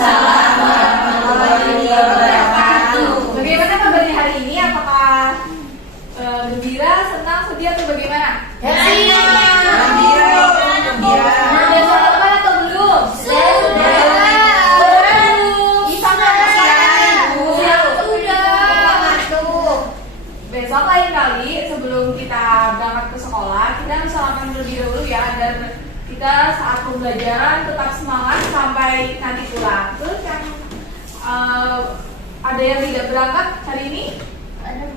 Waalaikumsalam warahmatullahi wabarakatuh. Bagaimana kabarnya hari ini? Apakah gembira, senang, sedih atau bagaimana? Gembira. Sudah sarapan atau belum? Besok lain kali sebelum kita berangkat ke sekolah, kita sarapan terlebih dahulu ya, agar kita saat pembelajaran tetap semangat sampai nanti pulang. Terus yang ada yang tidak berangkat hari ini?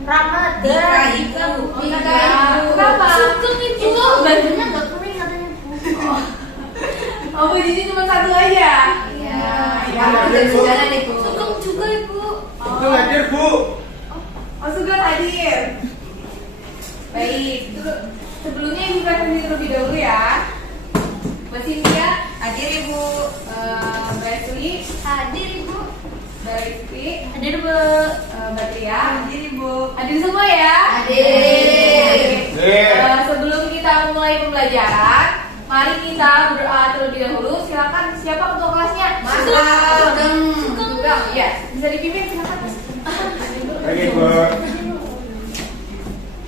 Ramadan. Ika Ibu. Kenapa? Sugeng Ibu. Bajunya nggak kering katanya Bu. Oh, bajunya cuma satu aja. Iya. Ya, jalan Ibu. Sugeng juga Ibu. Itu hadir Bu. Oh, Sugeng hadir. Baik, sebelumnya Ibu presentasi terlebih dahulu ya. Mbak Cynthia hadir Ibu. Mbak Esli Hadir Ibu. Mbak Rizky Hadir Bu. Mbak Tria Hadir Ibu. hadir semua ya. Hadir. Sebelum kita mulai pembelajaran, mari kita berdoa terlebih dahulu. Silakan, siapa ketua kelasnya? Sugeng. Sugeng, ya, bisa dipimpin, silakan Mas. Oke Bu.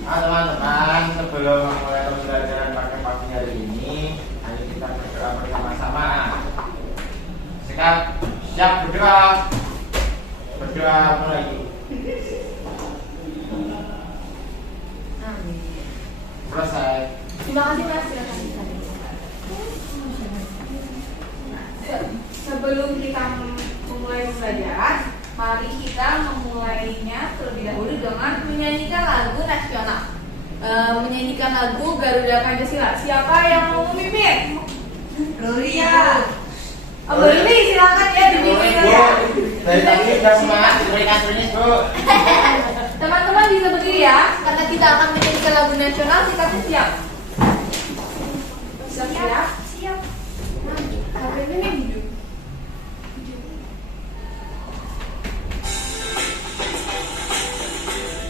Nah, teman-teman, sebelum memulai pembelajaran pada pagi hari ini, ayo kita berdoa bersama-sama. Siap berdoa. Berdoa mulai. Amin. Selesai. Terima kasih Mas, silakan. Sebelum kita memulai pembelajaran, mari kita memulainya terlebih dahulu dengan menyanyikan lagu nasional. Menyanyikan lagu Garuda Pancasila. Siapa yang mau memimpin? Gloria. Oh, Lili, silakan ya dipimpin ya. Dari tadi sudah semangat diberi kasurnya Bu. Teman-teman bisa berdiri ya, karena kita akan menyanyikan lagu nasional. Sikapnya siap? Siap? Siap. Sampai ini hidup.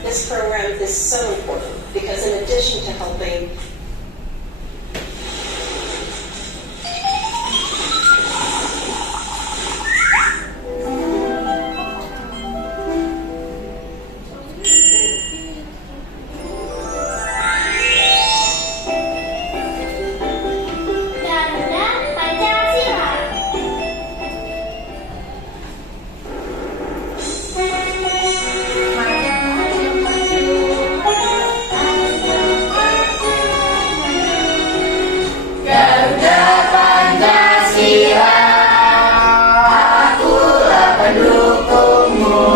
This program is so important because in addition to helping Garuda Pancasila. Garuda Pancasila, akulah pendukungmu,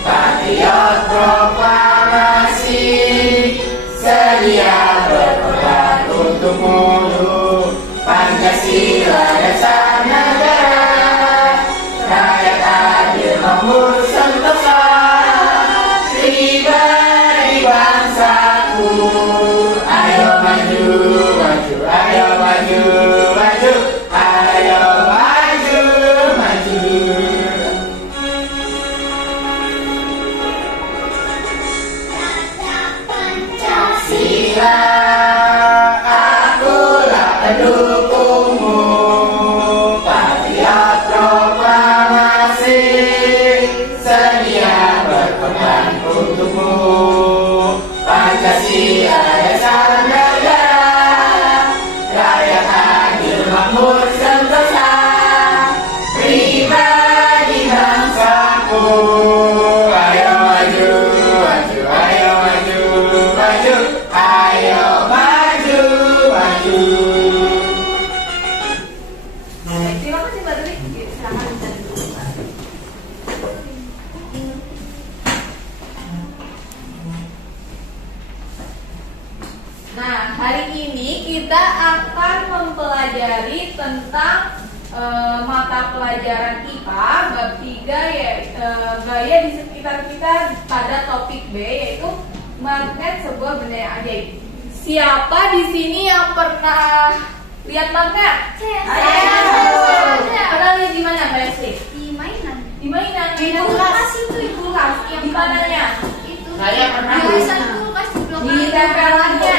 patriot proklamasi, sedia berkorban untukmu. Pancasila dasar negara, rakyat adil makmur sentosa, pribadi bangsaku. Ayo maju, maju, ayo maju, maju, ayo maju, maju. Pancasila, akulah pendukungmu, patriot proklamasi, sedia berkorban untukmu. Pancasila dasar negara, rakyat adil makmur sentosa, pribadi bangsaku. Ayo maju, maju, ayo maju, maju, ayo maju, maju. Baik, terima kasih Mbak Dwi. Silakan bisa duduk. Nah, hari ini kita akan mempelajari tentang mata pelajaran IPA bab 3 ya, gaya di sekitar kita pada topik B, yaitu magnet sebuah benda yang ajaib. Siapa di sini yang pernah lihat magnet? Saya. Pernah lihat di mana Mbak Esli? Di mainan. Di mainan. Di kulkas itu Ibu. Yang di mananya? Itu. Saya pernah. Biasa kulkas di blok. Di tempelannya.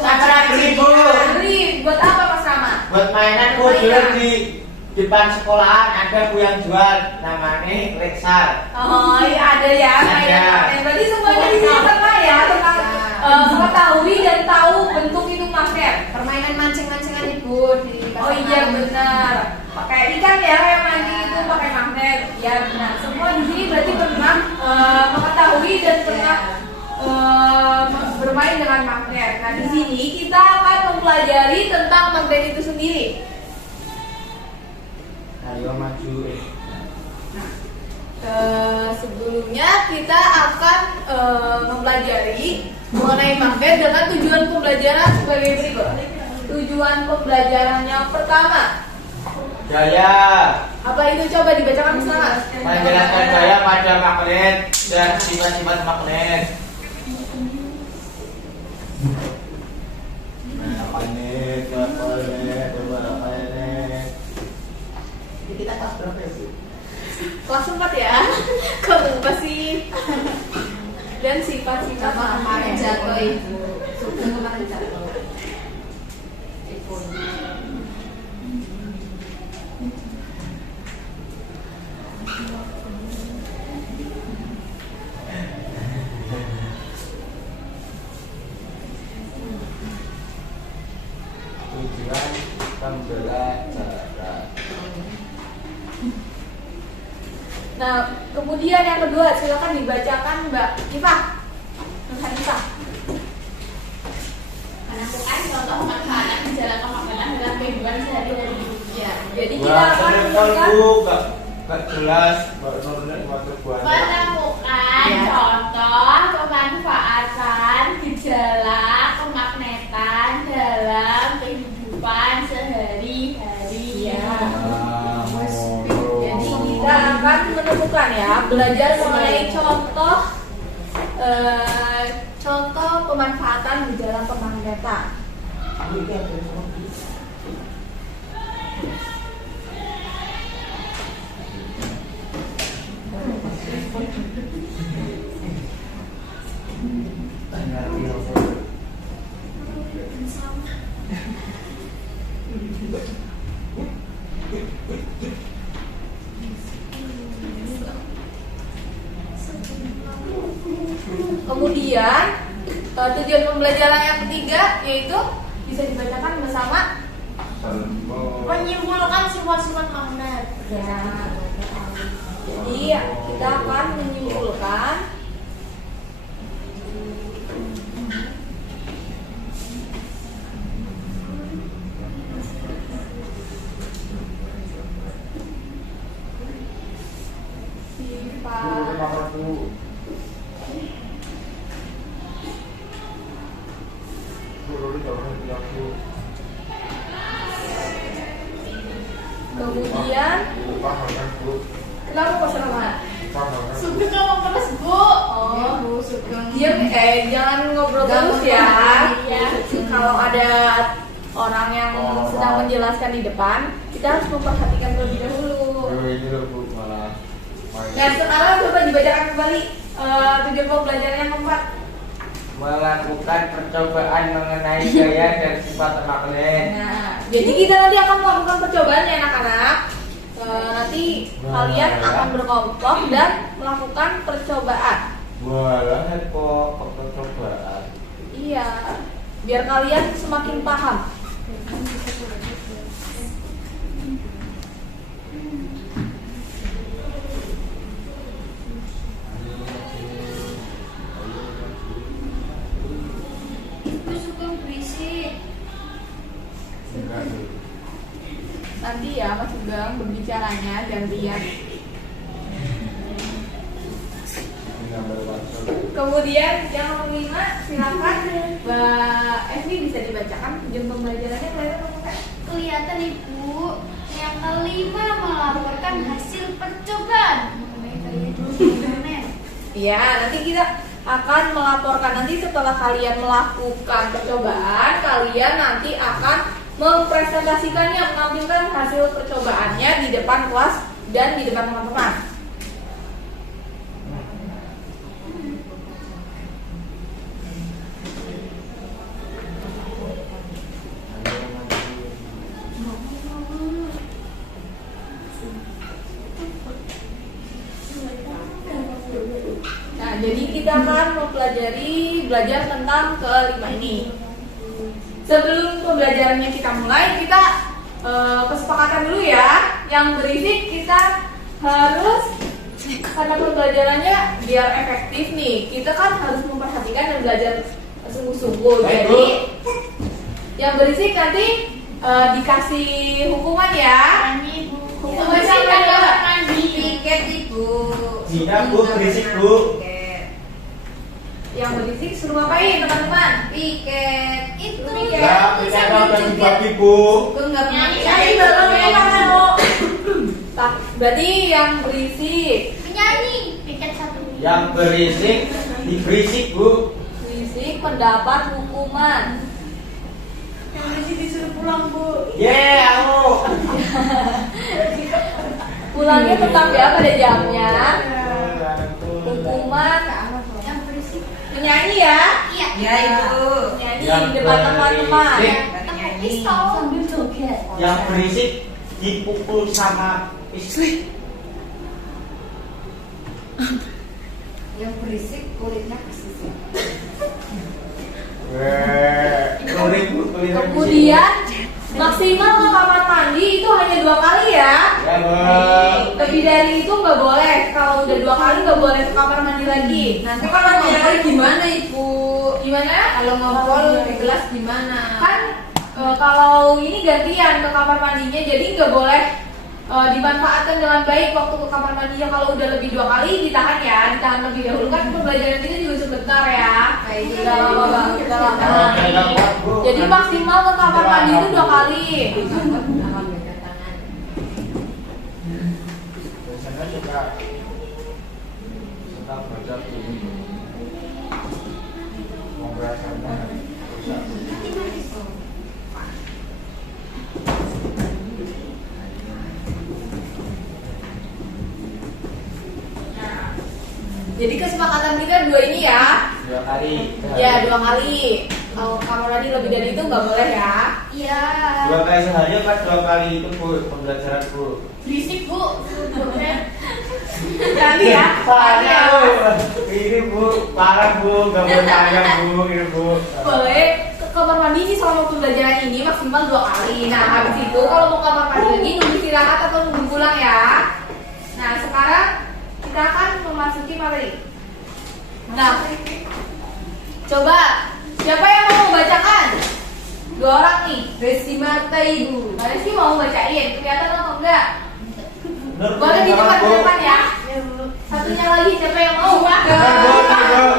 Saya pernah beli Bu. Beli buat apa Mas Rama? Buat mainan Bu, dulu di di depan sekolahan ada bu yang jual namanya Lexar. Oh iya ada ya. Ada. Berarti semuanya di sini sama ya tentang mengetahui dan tahu bentuk itu magnet. Permainan mancing-mancingan ibu di Oh iya benar. Pakai ikan ya yang mancing itu pakai magnet. Ya benar. Semua di sini berarti pernah mengetahui dan pernah bermain dengan magnet. Nah di sini kita akan mempelajari tentang magnet itu sendiri. Ayo maju. Sebelumnya kita akan mempelajari mengenai magnet dengan tujuan pembelajaran sebagai berikut. Tujuan pembelajaran yang pertama, Gaya apa itu? Coba dibacakan bersama. menjelaskan gaya pada magnet dan sifat-sifat magnet. Magnet. Kita kelas berapa ya bu? Kelas 4 ya. Kok lupa sih? Dan sifat-sifat kemarin magnet. jatuh ibu. Sugeng kemarin jatuh. Tujuan pembelajaran. Nah, kemudian yang kedua, silakan dibacakan Mbak Ifah. Mbak Ifah. Menentukan contoh manfaat menjalankan makanan dalam kehidupan sehari-hari. Ya. Jadi kita Wah, akan bener memberikan bu, gak jelas. Mbak Nurul waktu buat. Menemukan contoh pemanfaatan gejala kemagnetan dalam kehidupan sehari-hari. Jadi kita akan menemukan ya, belajar mengenai contoh pemanfaatan gejala kemagnetan. Kemudian tujuan pembelajaran yang ketiga yaitu bisa dibacakan bersama. Menyimpulkan sifat-sifat magnet. Ya. Jadi kita akan menyimpulkan sifat. Kemudian kenapa kok serem? Sugeng ngomong terus bu. Oh, Bu Sugeng. diam jangan ngobrol terus ya. Iya. Kalau ada orang yang sedang menjelaskan di depan, kita harus memperhatikan terlebih dahulu. Ini loh bu malah. Nah sekarang coba dibacakan kembali tujuan pembelajaran yang keempat. Melakukan percobaan mengenai gaya dan sifat magnet. Nah, jadi kita nanti akan melakukan percobaan ya anak-anak. Nanti kalian akan berkelompok dan melakukan percobaan. Walah kok percobaan. Iya, biar kalian semakin paham. Bu Sugeng berisik. Nanti ya Mas Sugeng berbicaranya gantian. Kemudian yang nomor 5 silakan Mbak Evi bisa dibacakan tujuan pembelajarannya kelihatan apa? Kelihatan ibu. Yang kelima melaporkan hasil percobaan mengenai gaya magnet. Iya, nanti kita akan melaporkan nanti setelah kalian melakukan percobaan, kalian nanti akan mempresentasikannya, menampilkan hasil percobaannya di depan kelas dan di depan teman-teman. belajar tentang kelima ini. Sebelum pembelajarannya kita mulai, kita kesepakatan dulu ya. Yang berisik kita harus, karena pembelajarannya biar efektif nih, kita kan harus memperhatikan dan belajar sungguh-sungguh. Baik, Jadi Bu. yang berisik nanti dikasih hukuman ya. Hukuman siapa ya? Piket ibu. Zina, Bu, berisik, Bu. Yang berisik suruh ngapain teman-teman? Piket itu. Ya, kita udah dibagi, Bu. Gue nggak pernah Nyanyi bareng ya kamu. Berarti yang berisik. Penyanyi. Piket satu. Yang berisik diberisik, Bu. Berisik mendapat hukuman. Yang berisik disuruh pulang bu. Aku. Pulangnya tetap ya pada jamnya. Hukuman Yang berisik. menyanyi ya. Iya. Ya ibu. Menyanyi Yang di depan teman-teman. berisik. Tepuk pistol sambil joget. Yang berisik dipukul sama istri. Yang berisik kulitnya kesisir. Kulit, Bu, kulit. Kemudian maksimal ke kamar mandi itu hanya 2 kali ya. Ya, Bu. Lebih dari itu nggak boleh. Kalau udah 2 kali nggak boleh ke kamar mandi lagi. Nanti kalau ngobrol gimana ibu? Gimana? Kalau ngobrol di kelas gimana? Kan kalau ini gantian ke kamar mandinya, jadi nggak boleh dimanfaatkan dengan baik waktu ke kamar mandinya. Kalau udah lebih 2 kali ditahan ya, ditahan lebih dahulu kan pembelajaran kita juga sebentar ya. Udah lama banget, udah lama. Jadi maksimal ke kamar mandi itu 2 kali. Alhamdulillah tangan. Biasanya suka baca buku. Mau rasanya rusak. Jadi kesepakatan kita 2 ini ya. 2 kali. Ya 2 kali. Kalau kamar mandi lebih dari itu nggak boleh ya. Iya. 2 kali sehari apa 2 kali itu, Bu, pembelajaran, Bu? Berisik bu. Kali ya. Kali ya. Bu. Ini, Bu, parah, Bu. Gak boleh tanya, Bu. Ini, Bu. Boleh ke kamar mandi sih selama pembelajaran ini maksimal 2 kali. Nah habis itu kalau mau kamar mandi lagi nunggu istirahat atau nunggu pulang ya. Nah sekarang kita akan memasuki materi. Nah, coba siapa yang mau membacakan? 2 orang nih. Resi mata ibu. Mana sih mau bacain? Kelihatan atau enggak? Nur, Boleh di depan Bu. ya. Satunya lagi siapa yang mau? Bu, Bu.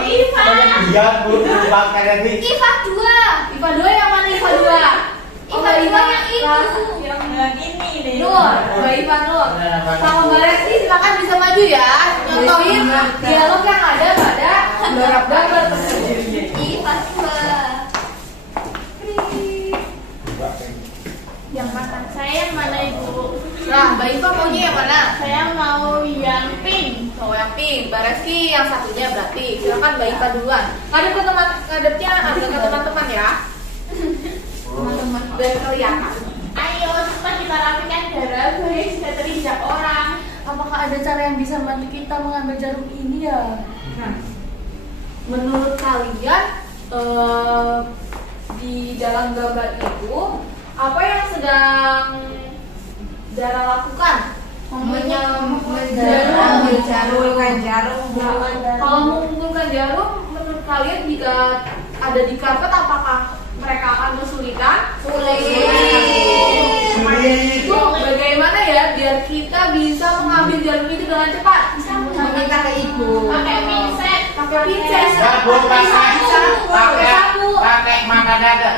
Iva. Iya, Bu. Pakai nanti. Iva 2. IPA 2 yang mana IPA 2? IPA 2 yang itu. Yang ini nih. Nur, Mbak IPA Nur. Sama Mbak Resti silakan bisa maju ya. Contohin dialog yang ada pada gambar tersebut. Iva 2. Yang mana? Saya yang mana ibu? Nah, Mbak IPA maunya yang mana? Saya mau yang pink. Mau yang pink, Mbak Reski yang satunya berarti. Silakan Mbak IPA duluan. Ngadep ke ngadepnya ada ke teman-teman ya. Teman-teman biar kelihatan. Ayo cepat kita rapikan darah biar sudah terinjak orang. Apakah ada cara yang bisa membantu kita mengambil jarum ini ya? Nah, menurut kalian di dalam gambar itu apa yang sedang Dara lakukan? Mengambil jarum. Kalau mengumpulkan jarum, menurut kalian jika ada di karpet apakah mereka akan kesulitan? Sulit. Itu bagaimana ya biar kita bisa mengambil jarum itu dengan cepat? Meminta ke ibu. Pakai pinset. Pakai pinset. Pakai Pakai sapu. pakai mata dada.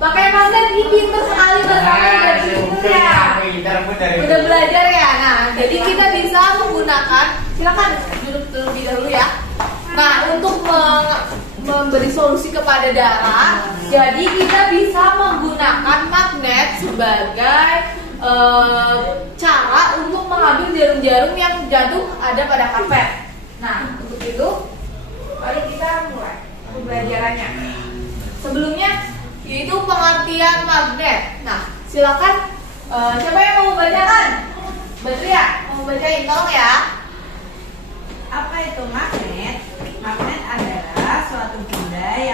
Pakai magnet. Ini pinter sekali berarti ya. Udah belajar ya. Nah, jadi kita bisa menggunakan. Silakan duduk terlebih dahulu ya. Nah, untuk memberi solusi kepada Dara, jadi kita bisa menggunakan magnet sebagai cara untuk mengambil jarum-jarum yang jatuh ada pada karpet. Nah, untuk itu, mari kita mulai pembelajarannya. Sebelumnya, yaitu pengertian magnet. Nah, silakan siapa yang mau membacakan? Badria, mau bacain, tolong ya. Apa itu magnet? Magnet adalah suatu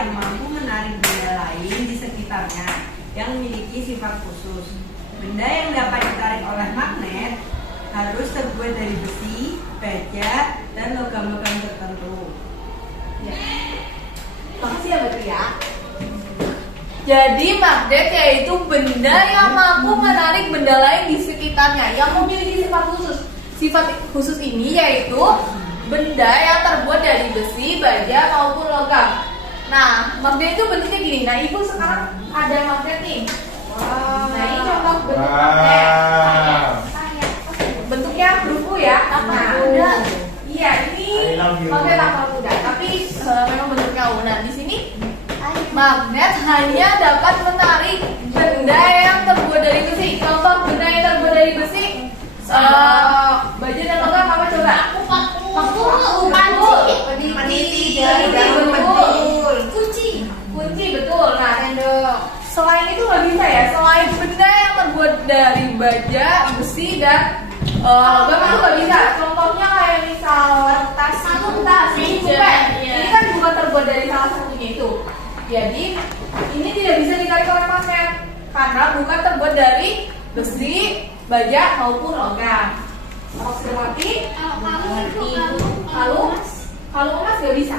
yang mampu menarik benda lain di sekitarnya yang memiliki sifat khusus. Benda yang dapat ditarik oleh magnet harus terbuat dari besi, baja, dan logam-logam tertentu. Ya. Makasih ya Mbak Tia. Jadi magnet yaitu benda yang mampu menarik benda lain di sekitarnya yang memiliki sifat khusus. Sifat khusus ini yaitu benda yang terbuat dari besi, baja maupun logam. Nah, magnet itu bentuknya gini. Nah, Ibu sekarang ada magnet nih. Nah, ini contoh bentuk magnet. Bentuknya berufuk ya. Nah, udah. Iya, ini magnet tapal kuda. Tapi memang bentuknya U. Nah, di sini magnet hanya dapat menarik benda yang terbuat dari besi. Contoh benda yang terbuat dari besi, baja dan logam apa coba? Paku, Peniti, kunci betul. Nah, selain itu nggak bisa ya. Selain benda yang terbuat dari baja, besi dan logam itu nggak bisa. Contohnya kayak misal tas, ini bukan. Ini kan bukan terbuat dari salah satunya itu. Jadi ini tidak bisa ditarik oleh magnet karena bukan terbuat dari besi, baja maupun logam. Kalau sudah mati, kalau emas nggak bisa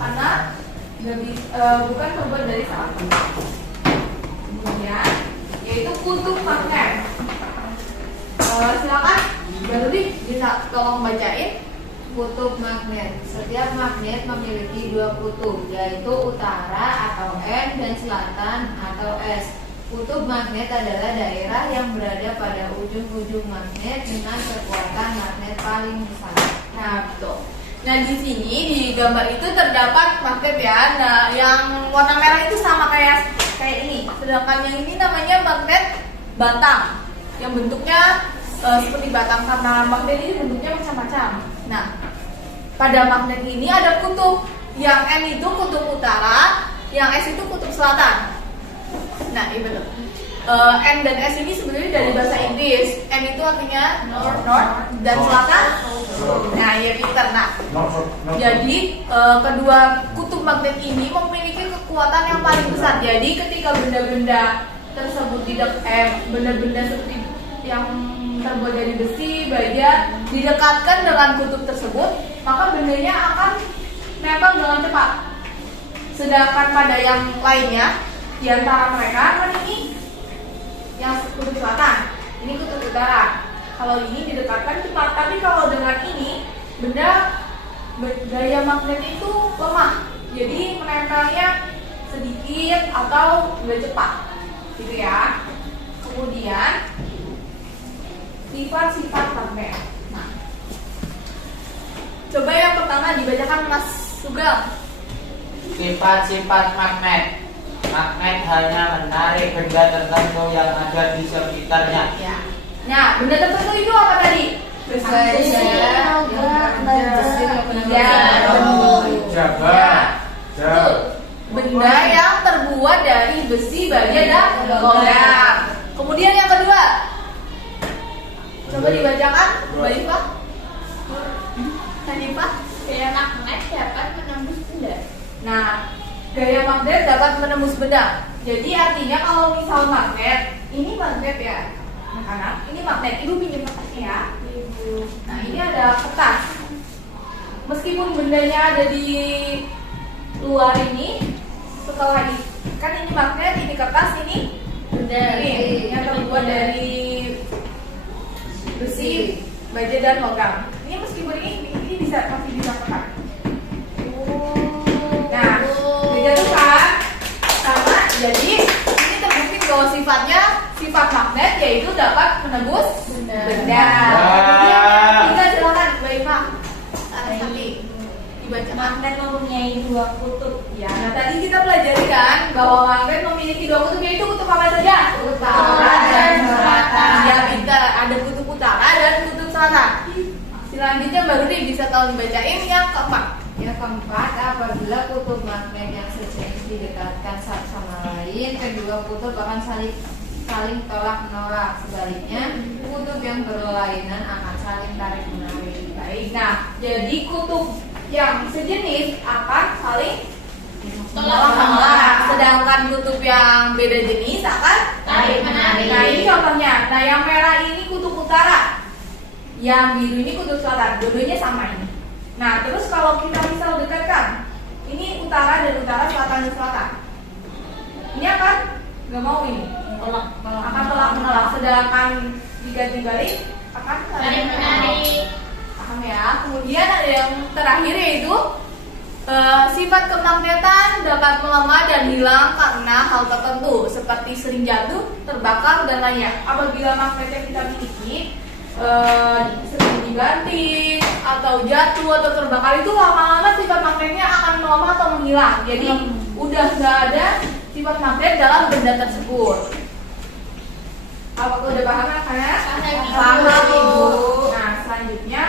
karena bukan terbuat dari salah satu. Kemudian yaitu kutub magnet. Silakan Mbak Rudi bisa tolong bacain. Kutub magnet. Setiap magnet memiliki dua kutub, yaitu utara atau N dan selatan atau S. Kutub magnet adalah daerah yang berada pada ujung-ujung magnet dengan kekuatan magnet paling besar. Nah, betul. Nah, di sini di gambar itu terdapat magnet ya. Nah, yang warna merah itu sama kayak ini. Sedangkan yang ini namanya magnet batang. Yang bentuknya seperti batang karena magnet ini bentuknya macam-macam. Nah, pada magnet ini ada kutub. Yang N itu kutub utara, yang S itu kutub selatan. Nah, ini betul. N dan S ini sebenarnya dari bahasa Inggris. N itu artinya north dan selatan. Nah, ya pintar. Nah, jadi kedua kutub magnet ini memiliki kekuatan yang paling besar. Jadi ketika benda-benda tersebut benda-benda seperti yang terbuat dari besi, baja didekatkan dengan kutub tersebut, maka bendanya akan nempel dengan cepat. Sedangkan pada yang lainnya, di antara mereka kan ini yang kutub selatan, ini kutub utara. Kalau ini didekatkan cepat, tapi kalau dengan ini gaya magnetnya itu lemah, jadi menempelnya sedikit atau nggak cepat, gitu ya. Kemudian sifat-sifat magnet. Nah, coba yang pertama dibacakan Mas Sugeng. Sifat-sifat magnet. Magnet hanya menarik benda tertentu yang ada di sekitarnya. Ya. Nah, benda tertentu itu apa tadi? Betul. Benda yang terbuat dari besi, baja dan logam. Kemudian yang kedua, coba dibacakan, Mbak Iva. Hanifah. Gaya magnet dapat menembus benda. Nah, gaya magnet dapat menembus benda. Jadi artinya kalau misal magnet, ini magnet ya, anak-anak. Ini magnet. Ibu pinjam kertasnya ya. Nah, ini ada kertas. Meskipun bendanya ada di luar ini, setelah kan ini magnet, ini kertas, ini benda ini yang terbuat dari besi, baja dan logam. Ini meskipun ini masih bisa pekat. Nah, beda tuh kan sama. Jadi ini terbukti bahwa sifat magnet yaitu dapat menembus benda. Kita silakan Mbak Iva. Dibaca. Magnet mempunyai dua kutub. Ya, nah tadi kita pelajari kan bahwa magnet memiliki dua kutub, yaitu kutub apa saja? Utara dan selatan. Ya, kita ada kutub utara dan kutub selatan. Selanjutnya baru nih bisa tolong dibacain yang keempat. Yang keempat, apabila kutub magnet yang sejenis didekatkan satu sama lain, kedua kutub akan saling tolak menolak. Sebaliknya, kutub yang berlainan akan saling tarik menarik. Baik, nah jadi kutub yang sejenis akan saling menolak. Sedangkan kutub yang beda jenis akan tarik menarik. Nah ini contohnya. Nah yang merah ini kutub utara, yang biru ini kutub selatan. Dua-duanya sama ini. Nah terus kalau kita misal dekatkan, ini utara dan utara, selatan dan selatan. Ini akan nggak mau ini, akan menolak. Sedangkan diganti balik akan Tarik menarik. paham ya. Kemudian ada yang terakhir yaitu sifat kemagnetan dapat melemah dan hilang karena hal tertentu seperti sering jatuh, terbakar dan lainnya. Apabila magnet yang kita miliki sering diganti atau jatuh atau terbakar, itu lama-lama sifat magnetnya akan melemah atau menghilang. Jadi udah nggak ada sifat magnet dalam benda tersebut. Apakah udah paham anak-anak? Paham Ibu. Nah selanjutnya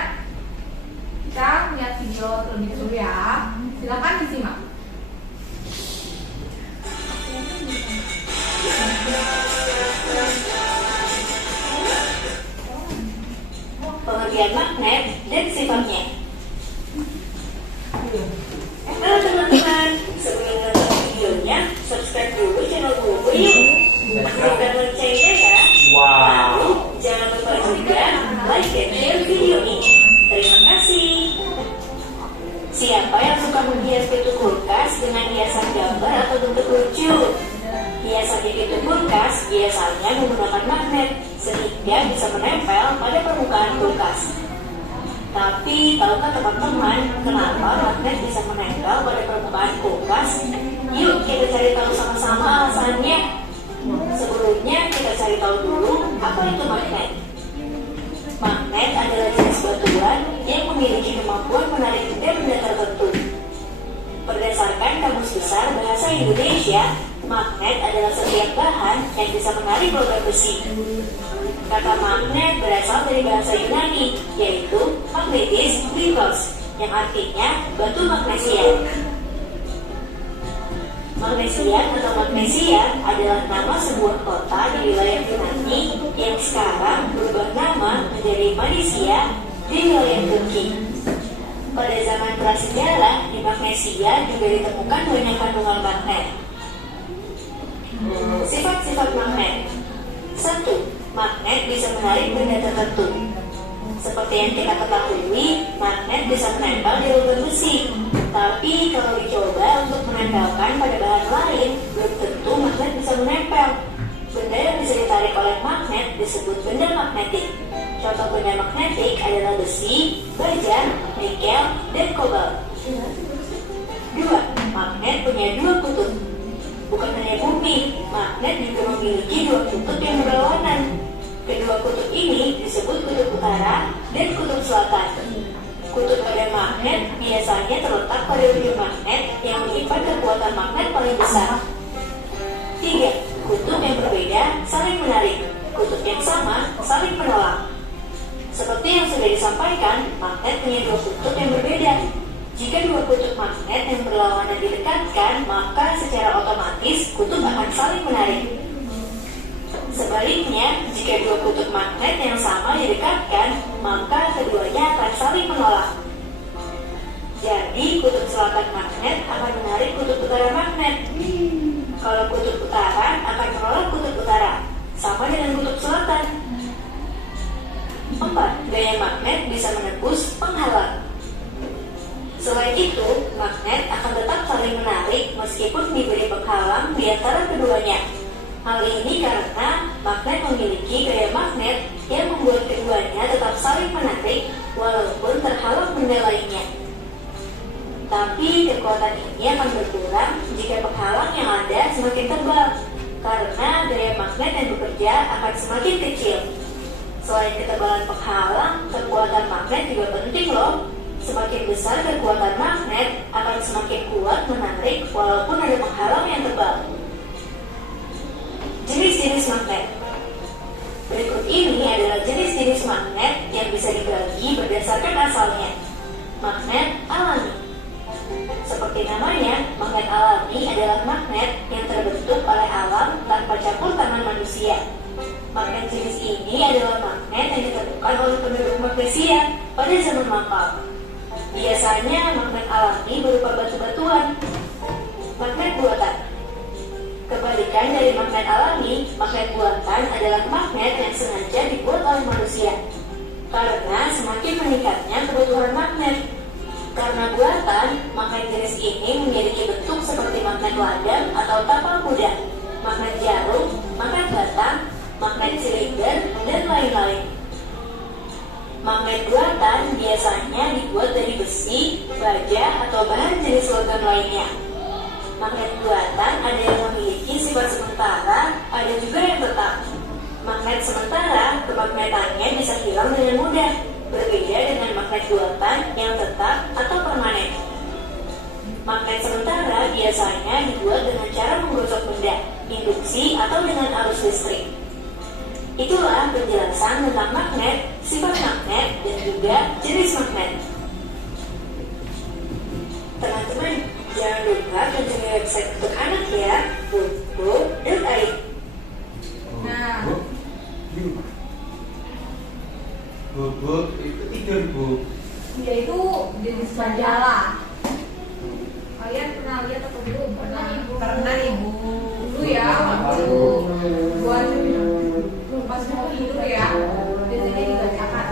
kita lihat video terlebih dahulu ya. Silakan disimak. Pengertian magnet dan sifatnya. Halo teman-teman, sebelum nonton videonya, subscribe dulu channel Bobo yuk. Aktifkan loncengnya ya. Lalu jangan lupa juga like dan share video ini. Terima kasih. Siapa yang suka menghias pintu kulkas dengan hiasan gambar atau bentuk lucu? Hiasan di pintu kulkas biasanya menggunakan magnet sehingga bisa menempel pada permukaan kulkas. Tapi tahukah teman-teman kenapa magnet bisa menempel pada permukaan kulkas? Yuk kita cari tahu sama-sama alasannya. Sebelumnya kita cari tahu dulu apa itu magnet. Magnet adalah jenis batuan yang memiliki kemampuan menarik benda-benda tertentu. Berdasarkan Kamus Besar Bahasa Indonesia, magnet adalah setiap bahan yang bisa menarik logam besi. Kata magnet berasal dari bahasa Yunani, yaitu magnetis glyphos, yang artinya batu magnesia. Magnesian atau magnesia adalah nama sebuah kota di wilayah Yunani yang sekarang berubah nama menjadi Malaysia di wilayah Turki. Pada zaman prasejarah, di Magnesia juga ditemukan banyak kandungan magnet. Sifat-sifat magnet. 1. Magnet bisa menarik benda tertentu. Seperti yang kita ketahui, magnet bisa menempel di logam besi. Tapi kalau dicoba untuk menempelkan pada bahan lain, belum tentu magnet bisa menempel. Benda yang bisa ditarik oleh magnet disebut benda magnetik. Contoh benda magnetik adalah besi, baja, nikel, dan kobalt. 2. Magnet punya dua kutub. Bukan hanya bumi, magnet juga memiliki dua kutub yang berlawanan. Kedua kutub ini disebut kutub utara dan kutub selatan. Kutub pada magnet biasanya terletak pada ujung magnet yang menyimpan kekuatan magnet paling besar. 3. Kutub yang berbeda saling menarik. Kutub yang sama saling menolak. Seperti yang sudah disampaikan, magnet punya dua kutub yang berbeda. Jika dua kutub magnet yang berlawanan didekatkan, maka secara otomatis kutub akan saling menarik. Sebaliknya, jika dua kutub magnet yang sama didekatkan, maka keduanya akan saling menolak. Jadi, kutub selatan magnet akan menarik kutub utara magnet. Kalau kutub utara akan menolak kutub utara, sama dengan kutub selatan. 4. Gaya magnet bisa menembus penghalang. Selain itu, magnet akan tetap saling menarik meskipun diberi penghalang di antara keduanya. Hal ini karena magnet memiliki gaya magnet yang membuat keduanya tetap saling menarik walaupun terhalang benda lainnya. Tapi kekuatan ini akan berkurang jika penghalang yang ada semakin tebal, karena gaya magnet yang bekerja akan semakin kecil. Selain ketebalan penghalang, kekuatan magnet juga penting loh. Semakin besar kekuatan magnet akan semakin kuat menarik walaupun ada penghalang yang tebal. Jenis-jenis magnet. Berikut ini adalah jenis-jenis magnet yang bisa dibagi berdasarkan asalnya. Magnet alami. Seperti namanya, magnet alami adalah magnet yang terbentuk oleh alam tanpa campur tangan manusia. Magnet jenis ini adalah magnet yang ditemukan oleh penduduk Magnesia pada zaman Mangkal. Biasanya magnet alami berupa batu-batuan. magnet buatan. Kebalikan dari magnet alami, magnet buatan adalah magnet yang sengaja dibuat oleh manusia. Karena semakin meningkatnya kebutuhan magnet. Karena buatan, magnet jenis ini memiliki bentuk seperti magnet ladang atau tapal kuda, magnet jarum, magnet batang, magnet silinder, dan lain-lain. Magnet buatan biasanya dibuat dari besi, baja, atau bahan jenis logam lainnya. Magnet buatan ada yang memiliki sifat sementara, ada juga yang tetap. Magnet sementara, kemagnetannya bisa hilang dengan mudah, berbeda dengan magnet buatan yang tetap atau permanen. Magnet sementara biasanya dibuat dengan cara menggosok benda, induksi, atau dengan arus listrik. Itulah penjelasan tentang magnet, sifat magnet, dan juga jenis magnet. Teman-teman, jangan lupa kunjungi website untuk anak ya, bobo.id. Nah, Bubuk itu tidur, Bu. dia itu jenis majalah. Kalian pernah lihat atau belum? Pernah Ibu. Dulu ya, waktu buat pas mau tidur ya, biasanya dibacakan.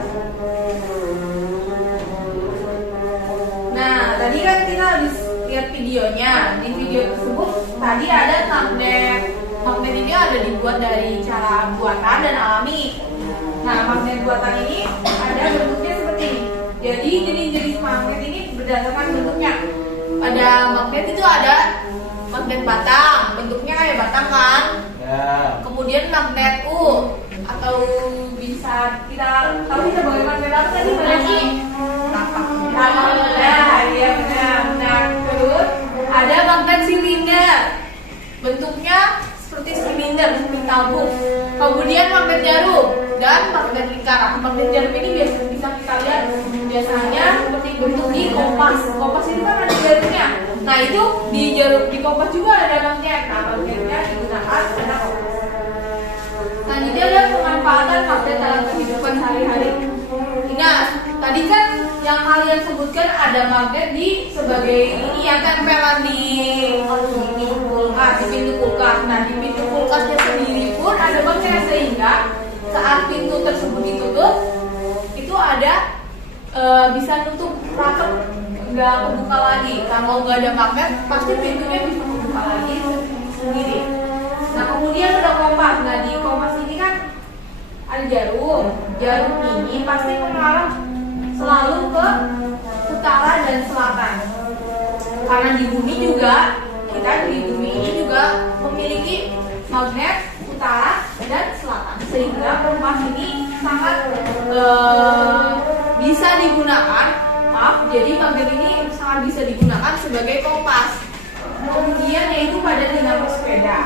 Nah, tadi kan kita habis lihat videonya. Di video tersebut tadi ada magnet. Magnet ini ada dibuat dari cara buatan dan alami. Nah, magnet buatan ini ada bentuknya seperti ini. Jadi jenis-jenis magnet ini berdasarkan bentuknya. Pada magnet itu ada magnet batang, bentuknya kayak batang kan. Ya. Kemudian magnet U atau bisa kita tahu kita sebagai magnet apa tadi sih? Tapak. Nah, iya benar. Nah, terus ada magnet silinder. Bentuknya seperti silinder, seperti tabung. Kemudian magnet jarum dan magnet lingkaran. Magnet jarum ini biasa bisa kita lihat biasanya seperti bentuk di kompas. Kompas itu kan ada jarumnya. Nah, itu di jarum di kompas juga ada magnet. Nah, magnetnya digunakan pada kompas. Selanjutnya ada pemanfaatan magnet dalam kehidupan sehari-hari. Ingat, tadi kan yang kalian sebutkan ada magnet di sebagai ini ya, tempelan di kulkas, di pintu kulkas. Nah, di pintu kulkasnya sendiri pun ada magnet sehingga saat pintu tersebut ditutup itu ada bisa nutup rapat, nggak kebuka lagi. Kalau nggak ada magnet pasti pintunya bisa kebuka lagi sendiri. Nah, kemudian ada kompas. Nah, di kompas ini kan ada jarum. Jarum ini pasti mengarah selalu ke utara dan selatan. Karena di bumi juga, kita di bumi ini juga memiliki magnet utara dan selatan. Sehingga kompas ini sangat bisa digunakan. Jadi magnet ini sangat bisa digunakan sebagai kompas. Kemudian yaitu pada dinamo sepeda.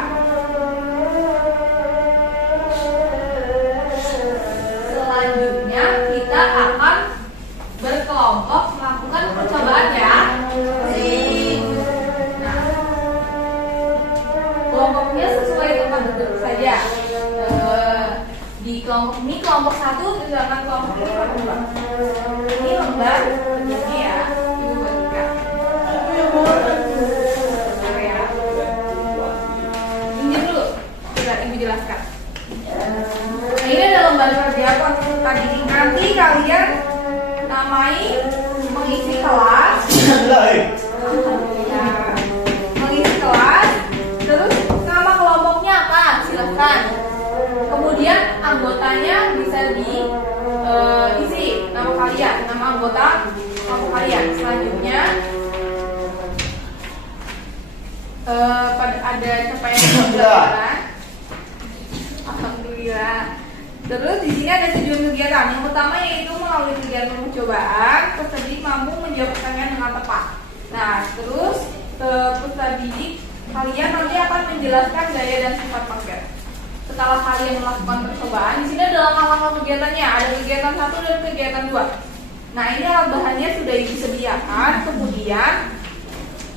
Selanjutnya kita akan berkelompok melakukan percobaan ya. Nah, kelompoknya sesuai tempat duduk saja. Di kelompok ini kelompok 1, sedangkan kelompok ini kelompok 2. Ini lembar ini ya, Ibu bagikan. Oke ya. Ini dulu, coba Ibu jelaskan. Nah, ini ada lembar kerja tadi. Nanti kalian namai mengisi kelas. Mengisi kelas. Terus nama kelompoknya apa? Silakan. Kemudian anggotanya bisa diisi nama kalian, nama anggota kelompok kalian. Selanjutnya ada capaian pembelajaran. Alhamdulillah. Terus di sini ada tujuan kegiatan. Yang pertama yaitu melalui kegiatan percobaan, peserta didik mampu menjawab pertanyaan dengan tepat. Nah, terus peserta didik kalian nanti akan menjelaskan gaya dan sifat magnet. Setelah kalian melakukan percobaan, di sini ada langkah-langkah kegiatannya. Ada kegiatan 1 dan kegiatan 2. Nah, ini alat bahannya sudah disediakan. Kemudian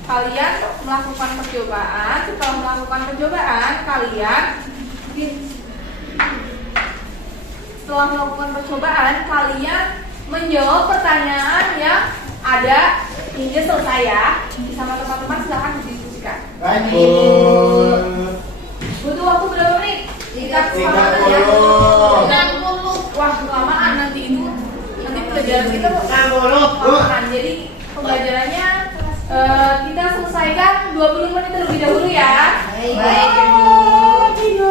kalian melakukan percobaan. Setelah melakukan percobaan, kalian menjawab pertanyaan yang ada hingga selesai ya. Sama teman-teman silahkan didiskusikan. Lanjut. Butuh waktu berapa menit? 30. 60. Wah, kelamaan nanti itu. Nanti pelajaran kita 60, Bu. kelamaan. Jadi pembelajarannya kita selesaikan 20 menit terlebih dahulu ya. Baik, Ibu.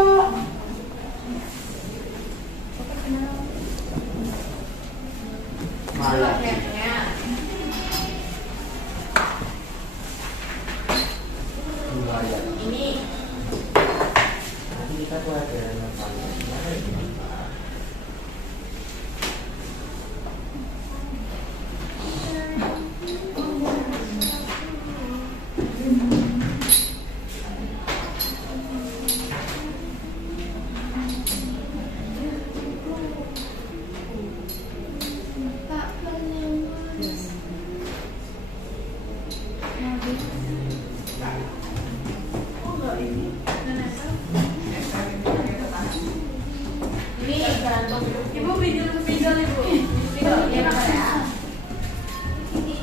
Malah. Lumayan. Ini Nanti kita pelajaran yang paling gimana ya? ini Ibu video ibu. Video ya Kak, ya. Ini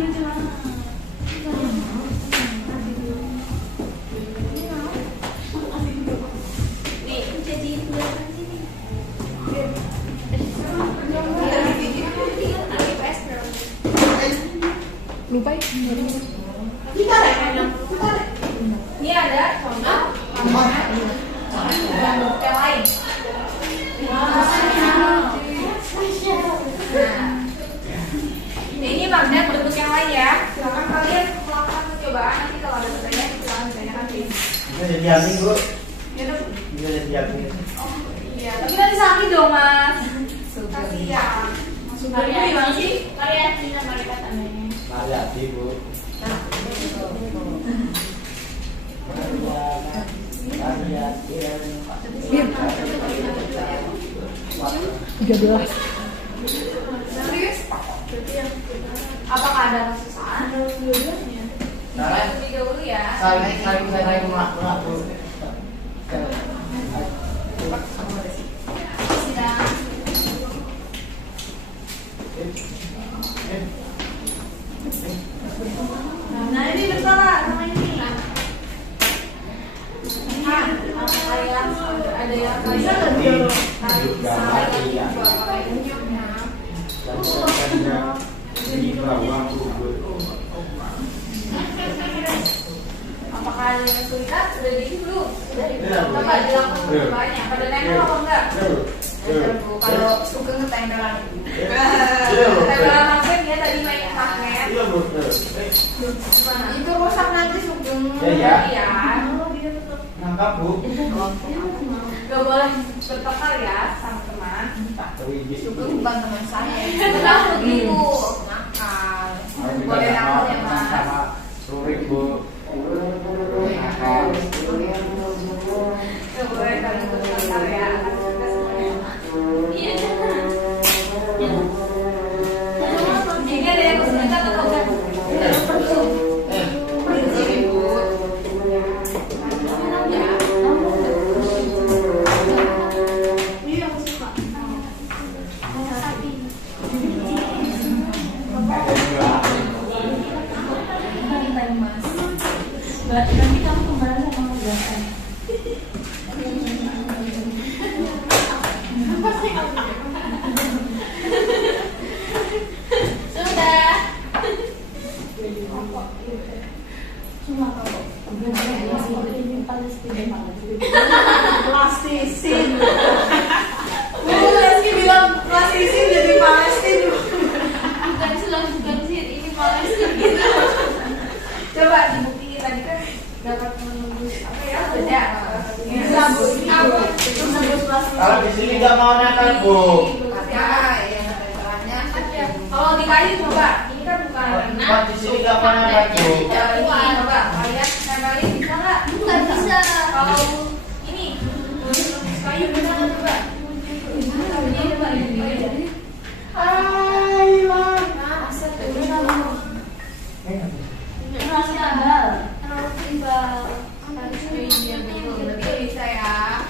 lucu banget. Nih, jadi lupa ya? Ini ada contoh bentuk yang lain. Ini magnet bentuk yang lain ya. Silakan kalian melakukan percobaan. Nanti kalau ada pertanyaan silakan ditanyakan di. Bisa jadi yakin, Bu. Ya dong. Bisa jadi yakin. Oh iya, tapi nanti sakit dong mas. Kasihan. Sudah gimana sih? Variasi sama katanya. Variasi, Bu. Serius? Apakah ada kesusahan? Lebih dahulu ya. Saling melak-melak, Bu. Nah ini bersalah sama ini. Ada yang bisa apakah ada yang kesulitan? Sudah di belum? Sudah di belum? Coba dilakukan percobanya. Pada nempel apa enggak? Kalau suka ketempelan. Tempelan magnet ya tadi main magnet. Itu rusak nanti sugeng. Ya. Iya. Nangkap, Bu. Gak boleh bertengkar ya sama teman. Sugeng bukan teman saya. Tenang begitu. Nakal. Boleh nakal ya mas. Sama Rurik, Bu. Nakal. Gak boleh saling bertengkar ya. Iya. Ini ada yang kesulitan atau enggak? Nanti kamu kembali sama gerakan. Sudah. Cuma kalau ini Palestina Plastisin. Rizky bilang plastisin jadi Palestin. Bukan sulam, bukan sih. Ini Palestina gitu. Coba dibuktiin tadi kan dapat menembus apa ya? Beda. Sabus. Kalau di sini nggak mau nakal, Bu. Kalau di kayu coba, ini kan bukan. Kalau di sini nggak mau nakal, Bu. Ini coba kalian nempelin bisa nggak? Nggak bisa. Kalau ini kayu bisa nggak coba? Ini coba ini. masih tanggal. Harus timbal. Bisa ya.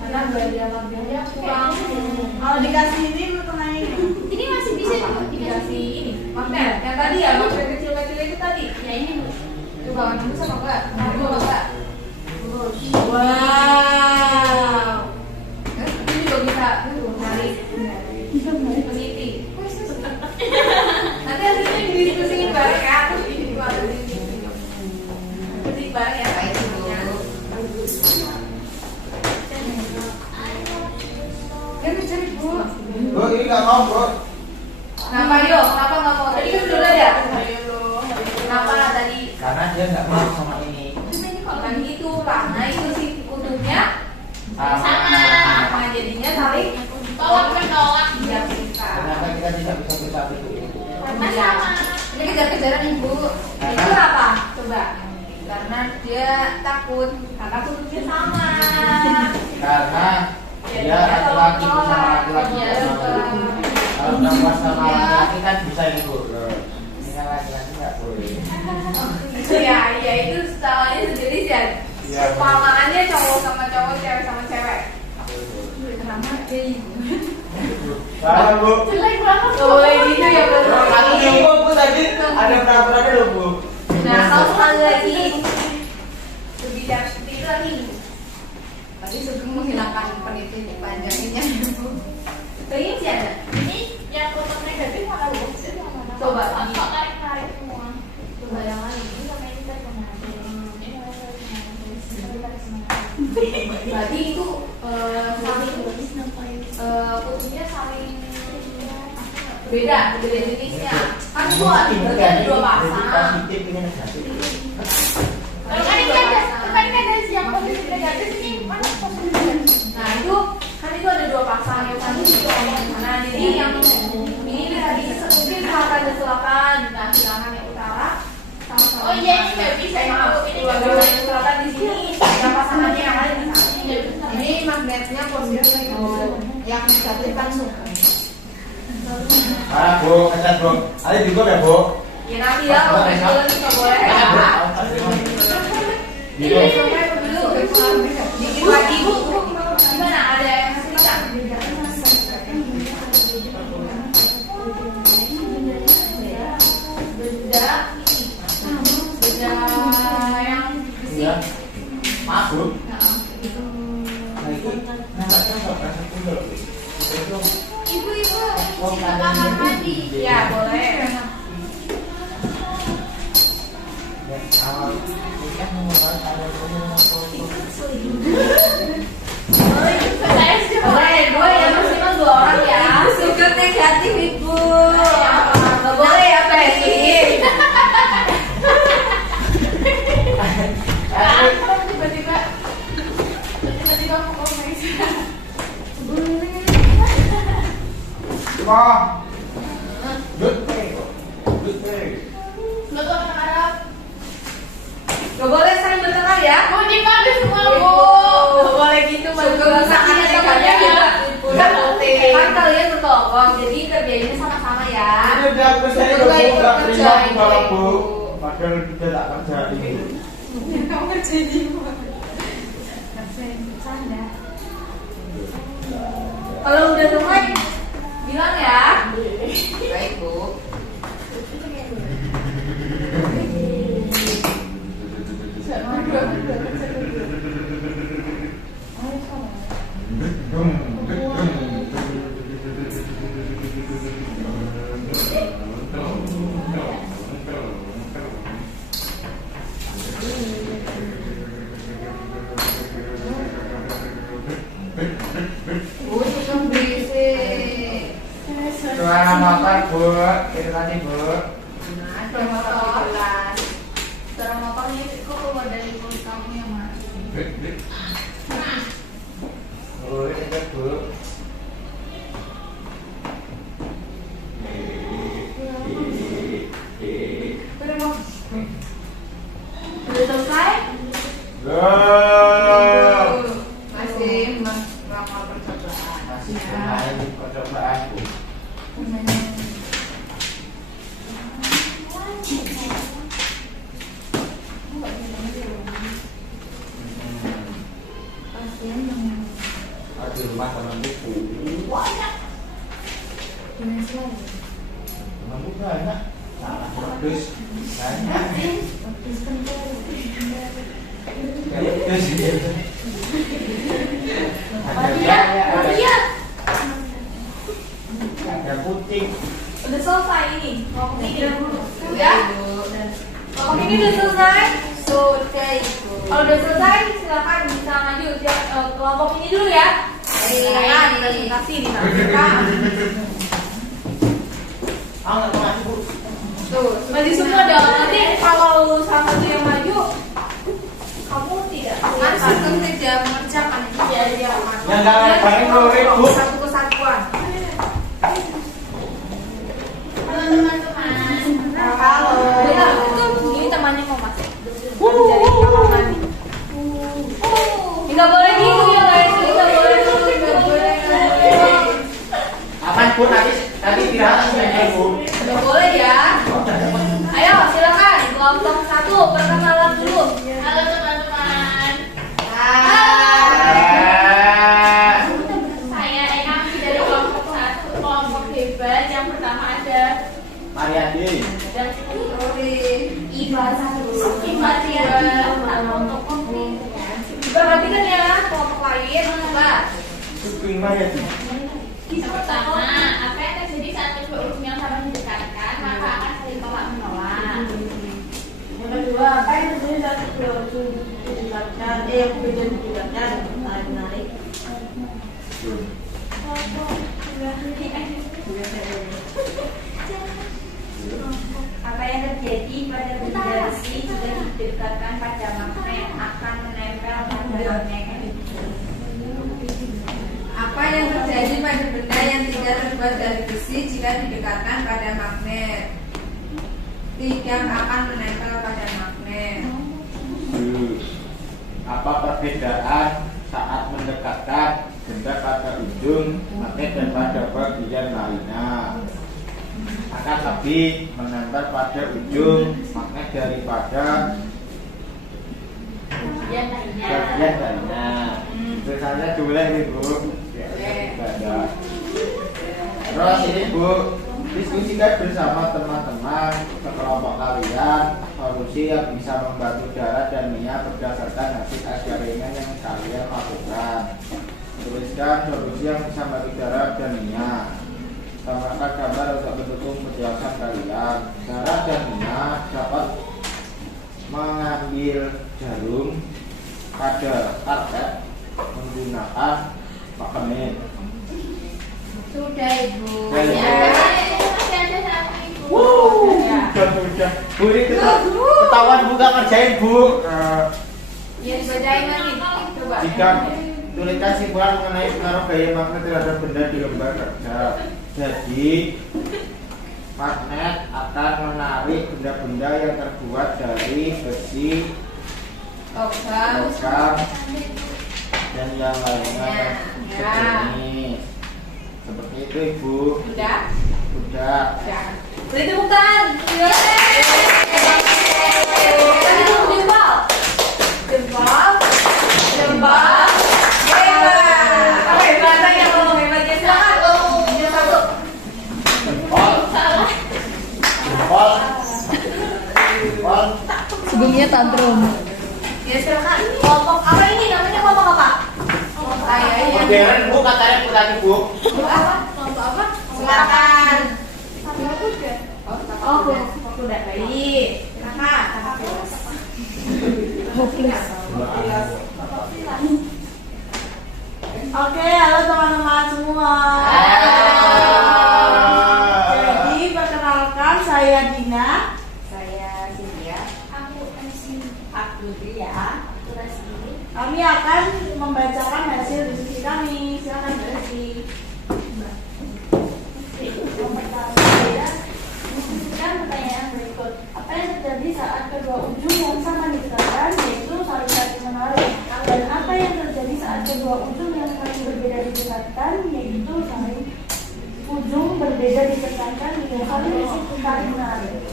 Mana belajar labnya Kurang. Kalau dikasih ini mengenai Ini masih bisa juga Dikasih ini magnet. Yang tadi ya magnet kecil-kecil itu tadi. Ya ini Bu. Coba Bawah nembus apa enggak? Nembus apa enggak? Wow. Ini juga bisa menarik. Meniti. Nanti hasilnya didiskusiin bareng ya. Diskusi bareng ya. Apa itu dulu? Dia mencari Bu. Bu, ini nggak mau, Bu. Kenapa yuk? Kenapa nggak mau? Tadi kan sudah ada. Kenapa tadi? Karena dia nggak mau sama ini. Bukan itu, karena itu si kutubnya Sama. sama jadinya saling Tolak menolak. dia bisa. Kenapa kita tidak bisa bersatu itu? Karena sama. Ini kejar-kejaran Ibu. Itu apa? Coba. Karena dia takut. Karena kutubnya sama. Karena dia laki-laki sama laki-laki Iya, nggak mau. Kalau perempuan sama laki-laki kan bisa ini, Bu. Ini kan laki-laki nggak boleh. Iya, iya itu salahnya sejenis ya. Iya, Bu. Pemahamannya cowok sama cowok, cewek sama cewek. Kenapa dia Ibu? Salah, Bu. Jelek banget. Gak boleh gitu ya, Bu. Aku yang Bu tadi ada peraturannya loh, Bu. Nah, kalau sekali lagi berbicara seperti itu lagi. Tadi Sugeng menghilangkan peniti panjangnya Ibu. Kayaknya sih ada. Ini yang foto negatif mana Bu? Coba. Kok tarik-tarik semua. Coba yang lain. Ini sama ini tarik kemana? Ini sama ini tarik kemana? Berarti itu saling kutubnya saling beda jenisnya. Kan itu berarti ada dua pasang. Positif ini negatif. Kan ini ada yang positif negatif ini mana positif negatif? Nah itu kan itu ada dua pasang yang tadi diomongin. Nah jadi yang ini tadi mungkin selatan dan selatan, nah sedangkan yang utara sama-sama. Oh iya, ini nggak bisa, Maaf, Ibu. Ini dua nggak dua bisa. yang selatan di sini, yang pasangannya yang ada di sana. Ini magnetnya positif Ibu. Yang negatif kan Sugeng. Ah, Bu, kecat, Bu. Ada juga ya, Bu? Ya nanti ya, kalau main bola itu nggak boleh ya. Gitu. Ini sampai dulu, dikit lagi Bu. Gimana? Ada yang masih bisa? Beda yang Iya. Maaf, Bu. Nah, itu nampaknya nggak berasa pun loh, Bu. Itu Ibu Oh, ke kamar mandi. ya boleh. ya, awal ini kan memulai ada foto. Saya sih Boleh, dua ya maksimal dua orang ya. Sugeng negatif Ibu. Nggak boleh ya, Pesi. tiba-tiba aku mau main. Wah. Dutpe. Dutpe. Nggak tahu orang Arab. Nggak boleh saling bertengkar ya. Mau dipanggil semua Bu. Nggak boleh gitu, Sugeng sangat negatif Ibu. Kan kalian berkelompok, jadi kerjanya sama-sama ya. Ini udah aku saya Coba Bu, ikut nggak kerja, terima aku ikut, kalau Bu. Ibu. Padahal kita tak kerja ini. Kamu kerjain Ibu. Kalau udah selesai, bilang ya. Baik Bu. Bu Sugeng berisik. Suara motor, Bu. Itu tadi, Bu. Nah, ada motor jelas. Suara motornya itu keluar dari mulut kamu ya Mas. Bu, itu Bu. Udah selesai? Loh. Masih melakukan percobaan. Masih bermain percobaan, Bu. Di rumah temanku banyak. Temanku banyak. Terus banyak. Ada putih. Udah selesai ini. Kelompok ini. Udah? Kelompok ini udah selesai? Sudah Ibu. Kalau udah selesai, silakan bisa maju. Kelompok ini dulu ya. Silakan presentasi ditampilkan. Nggak mau maju, Bu. Tuh, maju semua dong. Nanti kalau salah satu yang maju, kamu tidak Langsung tidak mengerjakan ini jadi Ya nggak lebarin dulu, Bu. satu kesatuan. Halo. Ini temannya mau masuk. Jadi kamar mandi. Nggak boleh gitu ya guys. Nggak boleh dulu. Nggak boleh. Apaan, Bu? Tadi tidak ada, Bu. Nggak boleh ya. Ayo silakan kelompok 1 perkenalan dulu. Halo teman-teman. Saya Enami dari kelompok 1, kelompok hebat. Yang pertama ada Mariadi. Iba 1, Iba 2. Perhatikan ya kelompok lain. Coba. Suping Mariadi. Yang pertama, apa yang terjadi saat kedua huruf yang sama didekatkan, maka akan saling tolak menolak. Yang kedua, apa yang terjadi saat kedua ujung didekatkan? Yang beda didekatkan, menarik. Apa yang terjadi pada benda besi jika didekatkan pada magnet akan menempel pada magnet. Apa yang terjadi pada benda yang tidak terbuat dari besi jika didekatkan pada magnet? Tidak akan menempel pada magnet. Apa perbedaan saat mendekatkan benda pada ujung magnet dan pada bagian lainnya? Akan lebih menempel pada ujung magnet daripada Bagian lainnya. bagian lainnya. Misalnya boleh nih, Bu. Ada. Terus ini, Bu, diskusikan bersama teman-teman sekelompok kalian solusi yang bisa membantu Dara dan Mia berdasarkan hasil eksperimen yang kalian lakukan. Tuliskan solusi yang bisa membantu Dara dan Mia. Tambahkan gambar untuk mendukung penjelasan kalian. Dara dan Mia dapat mengambil jarum pada karpet menggunakan magnet. Sudah Ibu. Masih ada satu Ibu. Udah. Bu, ini ketahuan Bu gak ngerjain, Bu. Ya dibacain lagi. Coba. Jika tuliskan simpulan mengenai pengaruh gaya magnet terhadap benda di lembar kerja. Jadi magnet akan menarik benda-benda yang terbuat dari besi, Logam. dan yang lainnya sejenis. Seperti itu, Ibu. Udah. Udah. Beri tepuk tangan. Tadi tepuk jempol. Jempol. Jempol. Hebat. Apa hebatnya yang ngomong hebatnya? Silakan. Yang satu. Jempol. Jempol. Jempol. Sebelumnya tantrum. Ya silakan. Kelompok apa ini? Namanya kelompok apa? Modern, Bu, katanya Bu tadi, Bu. Kelompok apa? Silakan. Oh, kelompok kuda. Baik. Silakan. Oke, halo teman-teman semua. Jadi perkenalkan saya Dina. Saya Cynthia. Aku ya. Kami akan membacakan hasil diskusi kami. Silakan berisi. Kan pertanyaan berikut. Apa yang terjadi saat kedua ujung yang sama didekatkan, yaitu saling menarik? Dan apa yang terjadi saat kedua ujung yang saling berbeda didekatkan, yaitu saling ujung berbeda didekatkan hingga saling menarik?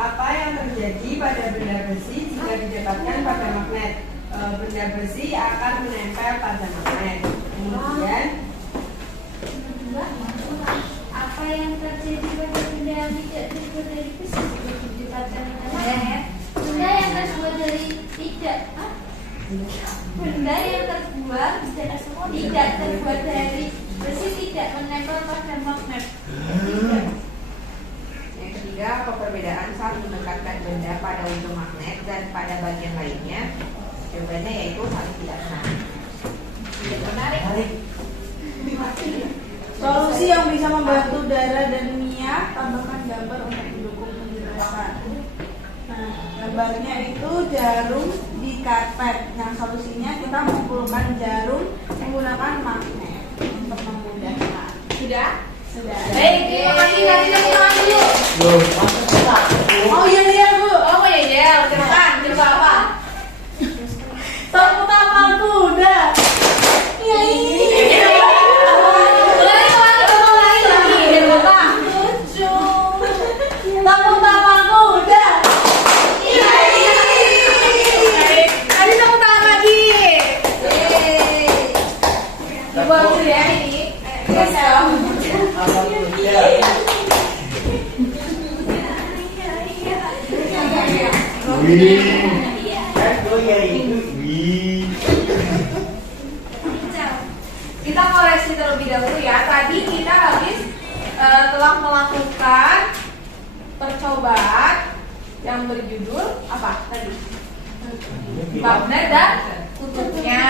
Apa yang terjadi pada benda besi jika didekatkan pada magnet? benda besi akan menempel pada magnet. Kemudian Apa yang terjadi pada benda yang tidak terbuat dari besi seperti pada magnet? Benda yang terbuat dari benda yang terbuat tidak terbuat dari besi tidak menempel pada magnet. yang ketiga, apa perbedaan saat mendekatkan benda pada ujung magnet dan pada bagian lainnya? Jawabannya yaitu saling tidak menarik. Solusi yang bisa membantu Dara dan Mia, tambahkan gambar untuk mendukung penjelasan. Nah, gambarnya itu jarum di karpet. Nah, solusinya kita mengumpulkan jarum menggunakan magnet untuk memudahkan. Sudah? Sudah. Baik, terima kasih. Kasih tepuk tangan dulu. Loh, masa kita? Oh iya Bu. Oh ya, Del. Silakan. Coba apa? Tepuk tangan kuda. Iya ini. Lagi. Biar Bapak. Lucu. Tepuk tangan kuda. Iya ini. Tadi tepuk tangan lagi. Coba dulu ya ini. Apa kuda? Wih, kan gue ya itu. Wih. Kita koreksi terlebih dahulu ya. Tadi kita habis telah melakukan percobaan yang berjudul apa tadi? Magnet dan kutubnya.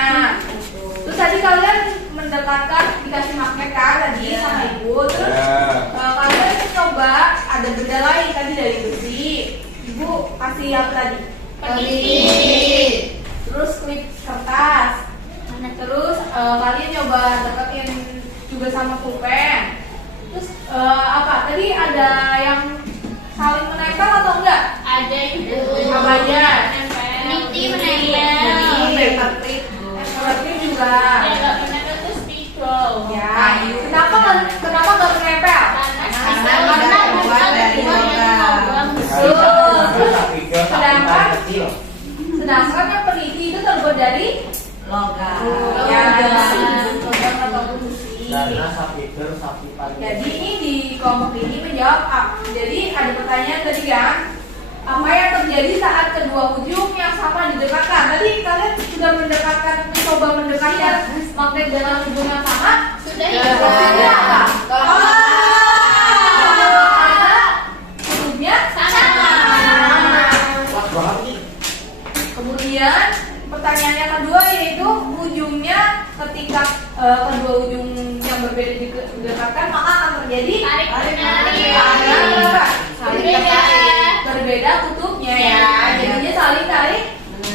Terus tadi kalian mendekatkan dikasih magnet kan tadi sama ibu. Terus kalian coba ada benda lain tadi dari besi. Ibu kasih apa tadi? Peniti. Terus klip kertas. Terus kalian coba deketin juga sama pulpen. Terus apa? Tadi ada yang saling menempel atau enggak? Ada itu. Apa aja? Peniti menempel. Paperclip. Paperclip juga. Kalau menempel itu spidol. Ya. Kenapa nggak menempel? Karena warna bukan dari logam. Sedangkan yang peniti itu terbuat dari Logam. ya, logam ataupun besi. Karena sapi paling. Jadi ini di kelompok ini menjawab A. Jadi ada pertanyaan tadi kan, apa yang terjadi saat kedua ujung yang sama didekatkan? Tadi kalian sudah mencoba mendekatkan magnet dengan ujung yang sama. Sudah Ya, ya. hasilnya apa? Kutubnya sama. Wah, banget nih. Kemudian pertanyaan yang kedua yaitu ujungnya ketika kedua ujung yang berbeda didekatkan maka akan terjadi Tarik menarik. karena saling Berbeda. tertarik. Berbeda kutubnya ya. Jadinya saling tarik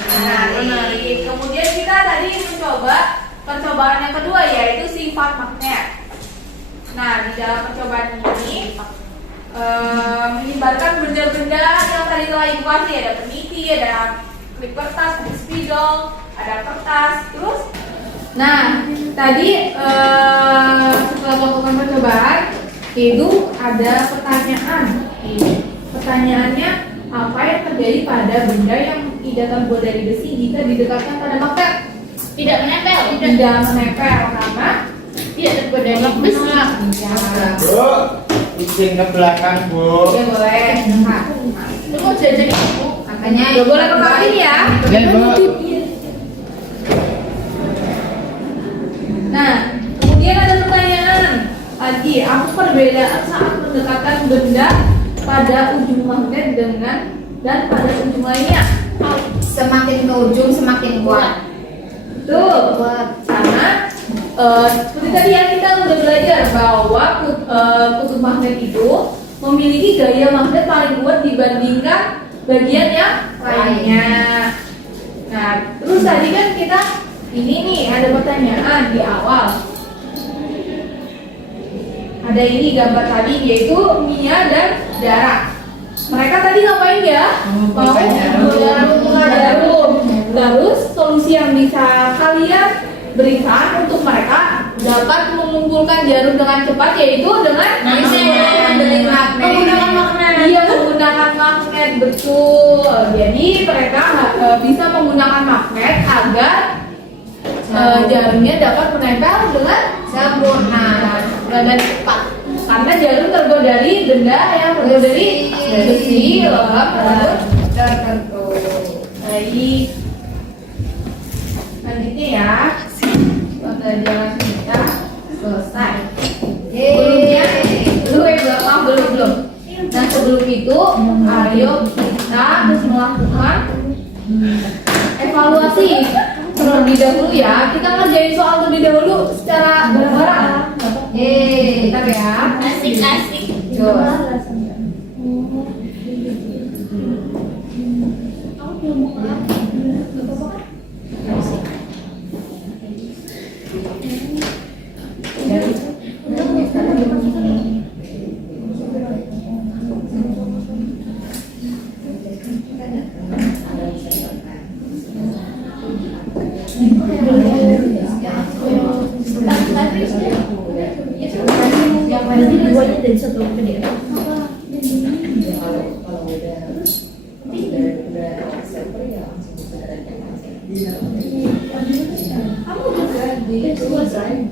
menarik. Kemudian kita tadi mencoba percobaan yang kedua yaitu sifat magnet. Nah, di dalam percobaan ini menyebarkan benda-benda yang tadi telah ibu kasih, ada peniti, ada klip kertas, ada spidol, ada kertas, terus nah tadi setelah melakukan percobaan itu ada pertanyaan. Pertanyaannya, apa yang terjadi pada benda yang tidak terbuat dari besi jika didekatkan pada magnet? Tidak menempel. Tidak menempel karena Tidak terbuat dari besi. ya. Bu, izin ke belakang, Bu. Ya boleh. Nah, Tunggu jajan itu. Makanya nggak boleh ke kaki ya. Ya, Bu. Nah, kemudian ada pertanyaan lagi, apa perbedaan saat mendekatkan benda pada ujung magnet dan pada ujung lainnya? semakin ke ujung semakin kuat. Betul. Karena seperti tadi yang kita udah belajar bahwa kutub magnet itu memiliki gaya magnet paling kuat dibandingkan bagian yang lainnya. Nah, terus tadi kan kita ini nih ada pertanyaan di awal. Ada ini gambar tadi yaitu Mia dan Dara. Mereka tadi ngapain ya? Mau mengumpulkan jarum. Terus solusi yang bisa kalian berikan untuk mereka dapat mengumpulkan jarum dengan cepat yaitu dengan Menggunakan magnet. Iya, menggunakan magnet, betul. Jadi mereka bisa menggunakan magnet agar jarumnya dapat menempel dengan sempurna dan cepat. Karena jarum terbuat dari benda yang terbuat dari besi, logam, tertentu. Baik. Selanjutnya ya, pelajaran kita selesai. Belum. Nah sebelum itu, ayo kita harus melakukan evaluasi terlebih dahulu ya. Kita ngerjain soal terlebih dahulu secara bareng-bareng. Bentar ya. Asik-asik. Dari satu gede. Kamu juga di selesai.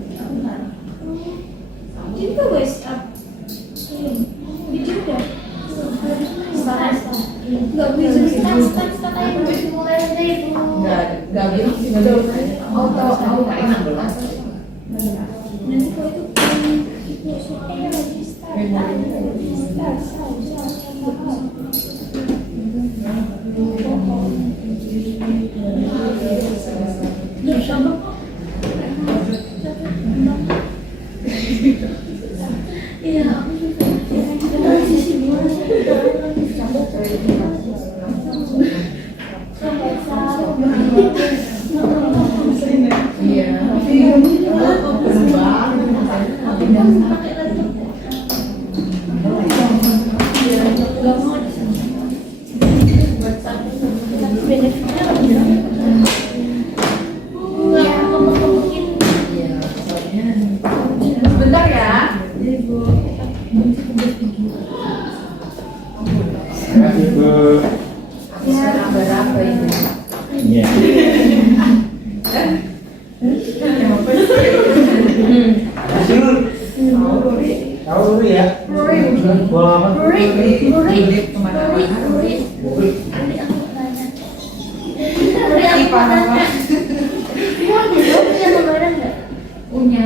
Jadi kau guys, video udah. Nggak bisa start aja mulai dari itu. Nggak bilang sih nggak jauh. Tahu nggak enak belum? Nanti kalau itu syutingnya lagi start. Bentar ya. Terima kasih Bu. Berapa ini? Iya. Tahu dulu ya. Bola apa? Punya.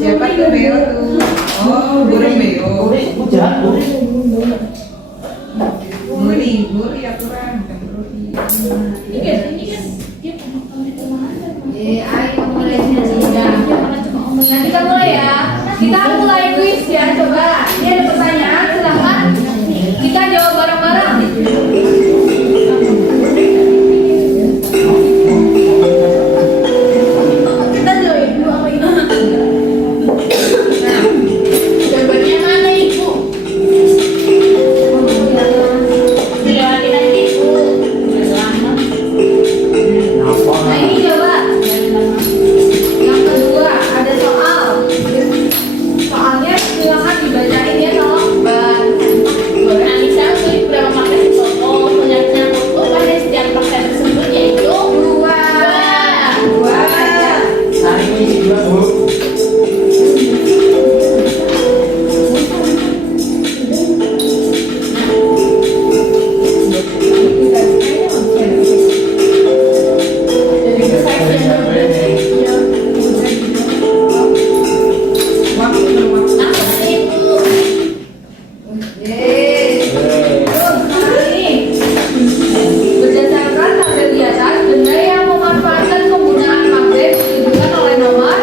Siapa tuh Beo tuh? Oh, burung Beo. Hujan. Buri aturan, bukan Bruri. Ayo mulai Nanti kita mulai ya. Kita mulai kuis ya. Coba. Ini ada pertanyaan. Silakan kita jawab bareng-bareng. Kita join dulu apa ini? Jawabannya mana Ibu? Dilewati nanti Bu. Lama. Nah ini coba. Yang kedua ada soal. Soalnya silakan dibacain ya tolong Mbak. Nah, misalnya berapa paket foto, ternyata foto pada setiap paket tersebut yaitu Dua. Hari ini juga Bu. Berdasarkan tabel di atas, benda yang memanfaatkan penggunaan magnet ditentukan oleh nomor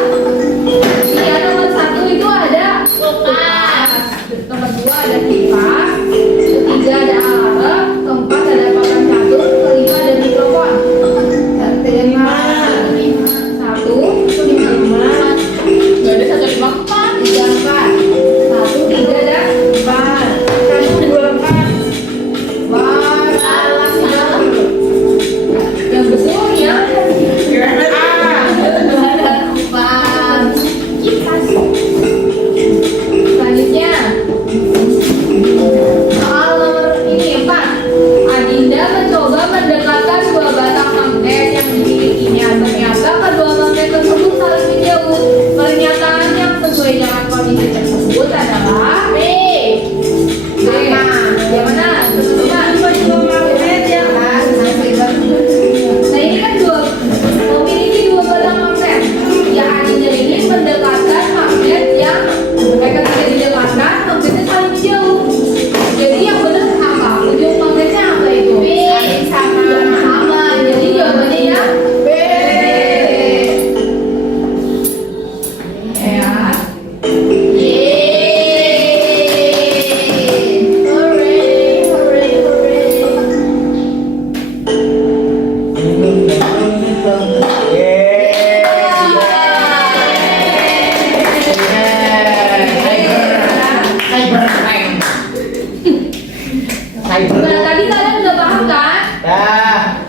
Nah, tadi kalian udah paham kan? Dah.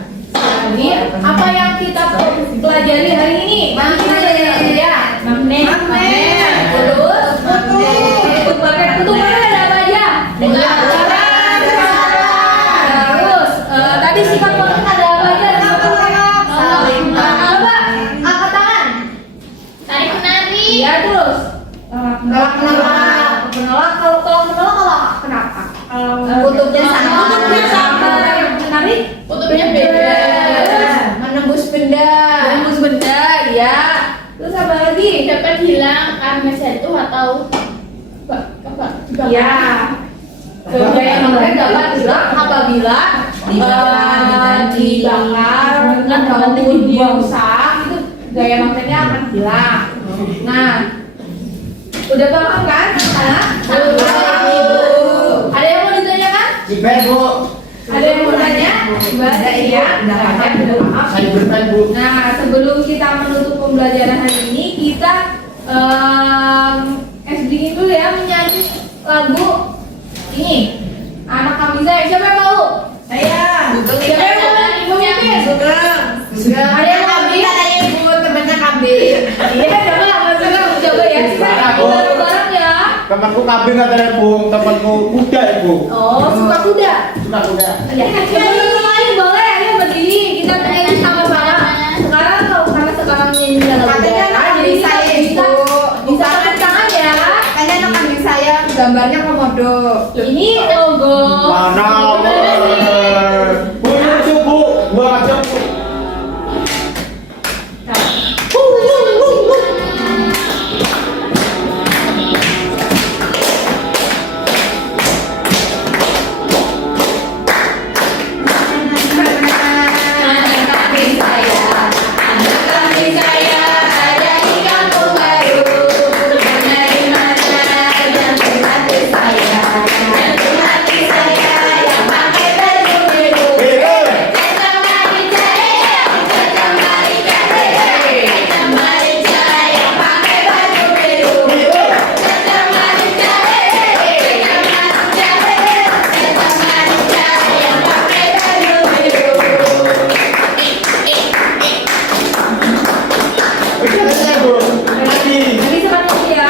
Jadi apa yang kita pelajari hari ini? Ya, magnet. Terus kutub magnet. Kutub magnet ada apa aja? Terus tadi sifat magnet ada apa aja? Coba angkat tangan. Tarik menarik. Iya terus. Menolak. Kalau menolak kenapa? Kutubnya sama. Kutubnya sama. Yang menarik? Kutubnya beda. Menembus benda. Menembus benda, ya. Terus apa lagi? Dapat hilang karena jatuh atau dibakar. Ya. Gaya magnet dapat hilang apabila dibakar ataupun dirusak, itu gaya magnetnya akan hilang. Nah, udah paham kan? Ada yang mau ditanyakan? Cipen Bu. Ada yang mau tanya? Ada iya. Udah paham. Saya berpen Bu. Nah, sebelum kita menutup pembelajaran hari ini, kita sedikit dulu ya menyanyi lagu ini. Anak kami saya, siapa yang mau? Saya. Siapa yang mau memimpin? Sugeng. Ada yang mau Kita ada ibu temannya kambing. Iya, coba ya. Kita bareng ya. Temanku kambing katanya Bu, temanku kuda ya Bu. Oh, suka kuda. Suka kuda. Ya, semuanya boleh. Ayo berdiri, kita nyanyi sama-sama. Sekarang karena sekarang nyanyi dalam Katanya anak kambing saya, bisa Ibu. bisa tepuk tangan ya. Katanya anak kambing saya gambarnya komodo. Ini logo. Mana? Bu lucu Bu, buat aja Bu. Nanti sekarang ya.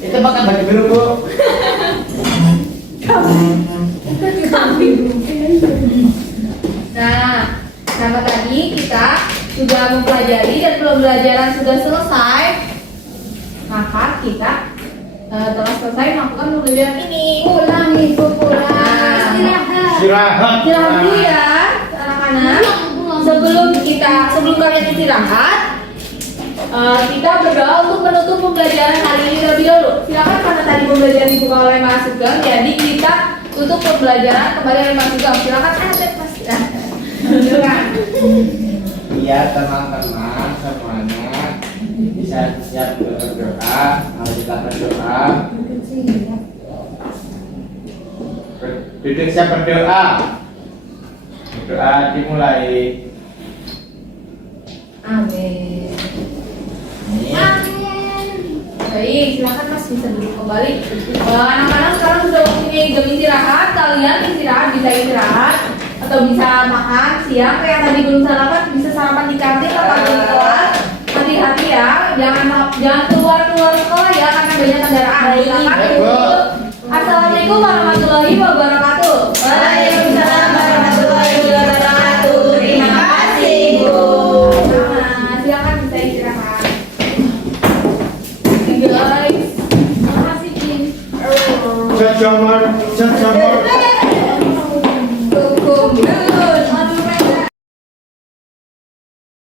Itu pakai baju biru Bu. Nah, karena tadi kita sudah mempelajari dan pembelajaran sudah selesai, maka kita telah selesai melakukan pembelajaran ini. Pulang ibu pulang. Istirahat. Istirahat dulu ya, anak-anak. Sebelum kalian istirahat, kita berdoa untuk menutup pembelajaran hari ini terlebih dahulu. Silakan karena tadi pembelajaran dibuka oleh Mas Sugeng, jadi kita tutup pembelajaran kembali oleh Mas Sugeng. Silakan Mas. Silakan. Iya teman-teman semuanya bisa siap berdoa. Mari kita berdoa. Duduk siap berdoa. Berdoa dimulai. Amin. Baik, silakan Mas bisa duduk kembali. Anak-anak sekarang sudah waktunya jam istirahat. Kalian istirahat bisa istirahat atau bisa makan siang. Kayak tadi belum sarapan bisa sarapan di kantin atau di kelas. Hati-hati ya, jangan keluar sekolah ya karena banyak kendaraan. Silakan ibu. Assalamualaikum warahmatullahi wabarakatuh. Waalaikumsalam warahmatullahi wabarakatuh. Terima kasih Bu. Jajamar, jajamar.